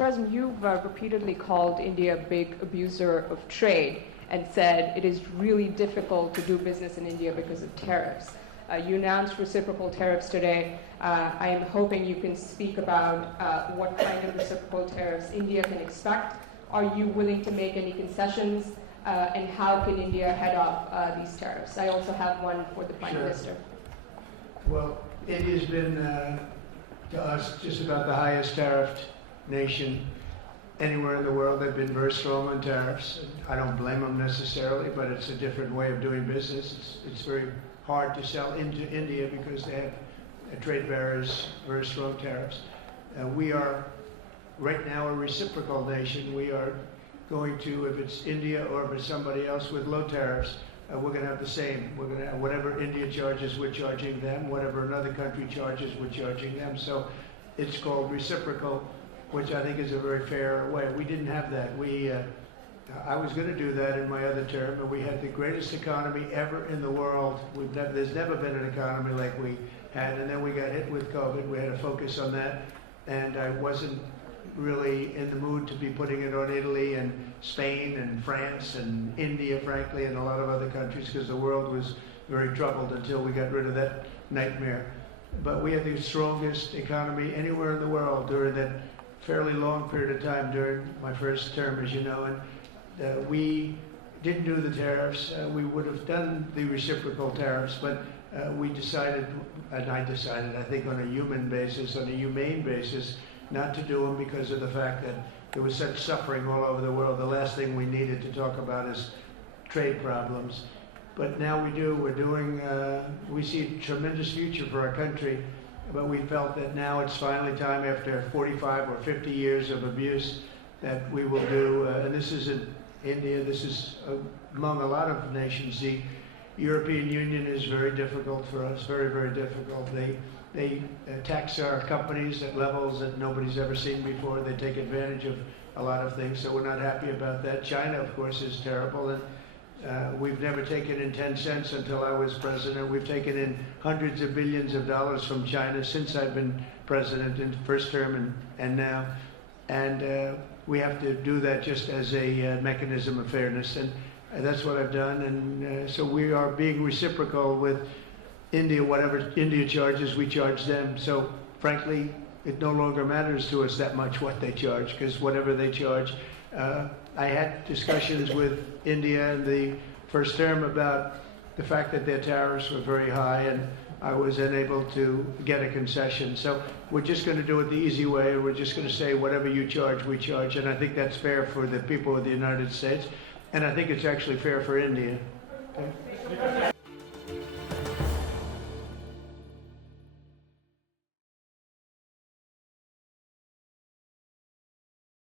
President, you've repeatedly called India a big abuser of trade and said it is really difficult to do business in India because of tariffs. You announced reciprocal tariffs today. I am hoping you can speak about what kind of reciprocal tariffs India can expect. Are you willing to make any concessions? And how can India head off these tariffs? I also have one for the Prime Minister. Well, India's been, to us, just about the highest tariffed nation anywhere in the world. They've been very strong on tariffs. I don't blame them necessarily, but it's a different way of doing business. It's very hard to sell into India because they have trade barriers, very strong tariffs. We are right now a reciprocal nation. We are going to, if it's India or if it's somebody else with low tariffs, we're going to have the same. We're going to have whatever India charges, we're charging them. Whatever another country charges, we're charging them. So it's called reciprocal, which I think is a very fair way. We didn't have that. I was going to do that in my other term, and we had the greatest economy ever in the world. There's never been an economy like we had, and then we got hit with COVID. We had to focus on that, and I wasn't really in the mood to be putting it on Italy and Spain and France and India, frankly, and a lot of other countries, because the world was very troubled until we got rid of that nightmare. But we had the strongest economy anywhere in the world during that fairly long period of time during my first term, as you know, and we didn't do the tariffs. We would have done the reciprocal tariffs, but we decided, and I decided, I think on a human basis, on a humane basis, not to do them because of the fact that there was such suffering all over the world. The last thing we needed to talk about is trade problems. But now we do. We're doing, we see a tremendous future for our country, but we felt that now it's finally time, after 45 or 50 years of abuse, that we will do, and this isn't India, this is among a lot of nations. The European Union is very difficult for us, very, very difficult. They tax our companies at levels that nobody's ever seen before. They take advantage of a lot of things, so we're not happy about that. China, of course, is terrible, and we've never taken in 10 cents until I was president. We've taken in hundreds of billions of dollars from China since I've been president in the first term and now. And we have to do that just as a mechanism of fairness, and that's what I've done. And so we are being reciprocal with India. Whatever India charges, we charge them. So frankly, it no longer matters to us that much what they charge, because whatever they charge, I had discussions with India in the first term about the fact that their tariffs were very high, and I was unable to get a concession. So we're just going to do it the easy way. We're just going to say whatever you charge, we charge. And I think that's fair for the people of the United States. And I think it's actually fair for India. Okay?